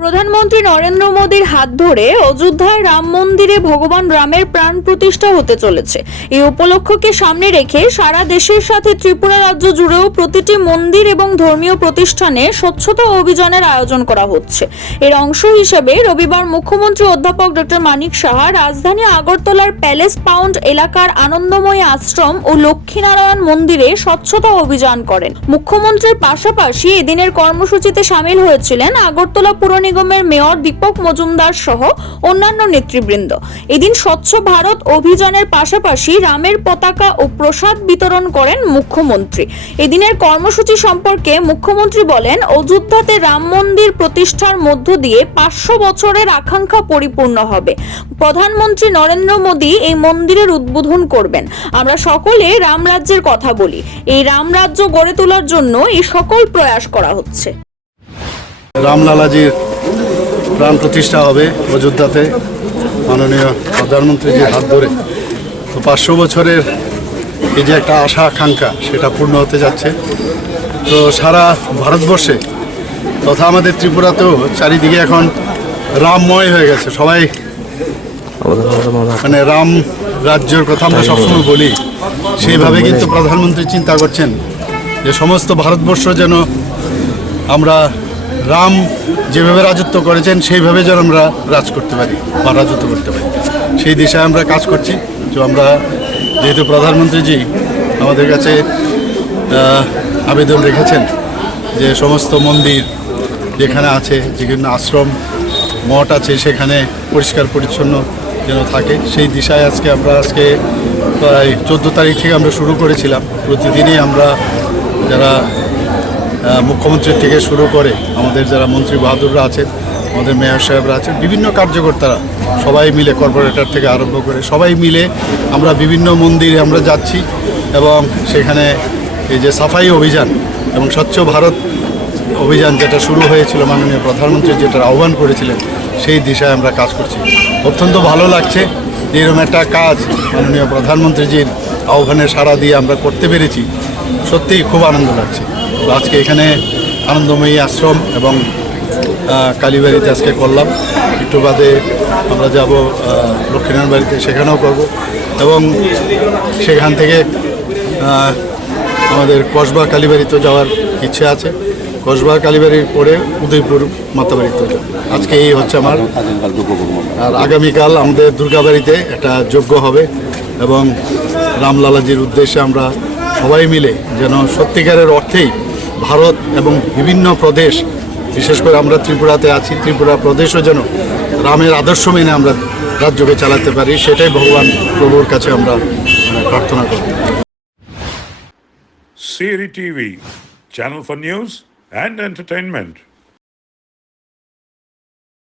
প্রধানমন্ত্রী নরেন্দ্র মোদীর হাত ধরে অযোধ্যায় রাম মন্দিরে ভগবান রামের প্রাণ প্রতিষ্ঠা হতে চলেছে। এই উপলক্ষকে সামনে রেখে সারা দেশের সাথে ত্রিপুরা রাজ্য জুড়েও প্রতিটি মন্দির এবং ধর্মীয় প্রতিষ্ঠানে স্বচ্ছতা অভিযানের আয়োজন করা হচ্ছে। এর অংশ হিসেবে রবিবার মুখ্যমন্ত্রী অধ্যাপক ডক্টর মানিক সাহা রাজধানী আগরতলার প্যালেস পাউন্ড এলাকার আনন্দময়ী আশ্রম ও লক্ষ্মীনারায়ণ মন্দিরে স্বচ্ছতা অভিযান করেন। মুখ্যমন্ত্রীর পাশাপাশি এদিনের কর্মসূচিতে সামিল হয়েছিলেন আগরতলা পুর নিগমের মেয়র দীপক মজুমদার সহ অন্যান্য নেতৃবৃন্দ। এদিন স্বচ্ছ ভারত অভিযানের পাশাপাশি রামের পতাকা ও প্রসাদ বিতরণ করেন মুখ্যমন্ত্রী। এদিনের কর্মসূচি সম্পর্কে মুখ্যমন্ত্রী বলেন, অযোধ্যাতে রাম মন্দির প্রতিষ্ঠার মধ্য দিয়ে পাঁচশো বছরের আকাঙ্ক্ষা পরিপূর্ণ হবে। প্রধানমন্ত্রী নরেন্দ্র মোদী এই মন্দিরের উদ্বোধন করবেন। আমরা সকলে রাম রাজ্যের কথা বলি। এই রাম রাজ্য গড়ে তোলার জন্য এই সকল প্রয়াস করা হচ্ছে। রামলালাজির প্রাণ প্রতিষ্ঠা হবে অযোধ্যাতে। মাননীয় প্রধানমন্ত্রীজির হাত ধরে। তো পাঁচশো বছরের এই যে একটা আশা, আকাঙ্ক্ষা, সেটা পূর্ণ হতে যাচ্ছে। তো সারা ভারতবর্ষে তথা আমাদের ত্রিপুরাতেও চারিদিকে এখন রামময় হয়ে গেছে। সবাই মানে রাম রাজ্যের কথা আমরা সবসময় বলি। সেইভাবে কিন্তু প্রধানমন্ত্রী চিন্তা করছেন যে সমস্ত ভারতবর্ষ যেন আমরা রাম যেভাবে রাজত্ব করেছেন, সেইভাবে যেন আমরা রাজ করতে পারি বা রাজত্ব করতে পারি। সেই দিশায় আমরা কাজ করছি। তো আমরা যেহেতু প্রধানমন্ত্রীজি আমাদের কাছে আবেদন রেখেছেন যে সমস্ত মন্দির যেখানে আছে, যেখানে আশ্রম, মঠ আছে, সেখানে পরিষ্কার পরিচ্ছন্ন যেন থাকে। সেই দিশায় আজকে আমরা, আজকে প্রায় চোদ্দ তারিখ থেকে আমরা শুরু করেছিলাম। প্রতিদিনই আমরা যারা আহ, মুখ্যমন্ত্রীর থেকে শুরু করে আমাদের যারা মন্ত্রী বাহাদুররা আছেন আমাদের মেয়র সাহেবরা আছেন বিভিন্ন কার্যকর্তারা সবাই মিলে কর্পোরেটর থেকে আরম্ভ করে সবাই মিলে আমরা বিভিন্ন মন্দিরে আমরা যাচ্ছি এবং সেখানে এই যে সাফাই অভিযান এবং স্বচ্ছ ভারত অভিযান যেটা শুরু হয়েছিল মাননীয় প্রধানমন্ত্রী যেটা আহ্বান করেছিলেন সেই দিশায় আমরা কাজ করছি। অত্যন্ত ভালো লাগছে এরকম একটা কাজ মাননীয় প্রধানমন্ত্রীজির আহ্বানে সাড়া দিয়ে আমরা করতে পেরেছি। সত্যিই খুব আনন্দ লাগছে। আজকে এখানে আনন্দময়ী আশ্রম এবং কালীবাড়িতে আজকে করলাম। একটু বাদে আমরা যাব লক্ষ্মীনারায়ণ বাড়িতে, সেখানেও করব। এবং সেখান থেকে আমাদের কসবা কালীবাড়িতে যাওয়ার ইচ্ছে আছে। কসবা কালীবাড়ির পরে উদয়পুর মাতাবাড়িতে আজকে এই হচ্ছে আমার। আর আগামীকাল আমাদের দুর্গাবাড়িতে একটা যজ্ঞ হবে এবং রামলালাজির উদ্দেশ্যে আমরা সবাই মিলে যেন সত্যিকারের অর্থেই ভারত এবং বিভিন্ন প্রদেশ বিশেষ করে আমরা ত্রিপুরাতে আছি ত্রিপুরা প্রদেশও যেন রামের আদর্শ মেনে আমরা রাজ্যকে চালাতে পারি সেটাই ভগবান প্রভুর কাছে আমরা মানে, প্রার্থনা করি Siri TV channel for news and entertainment.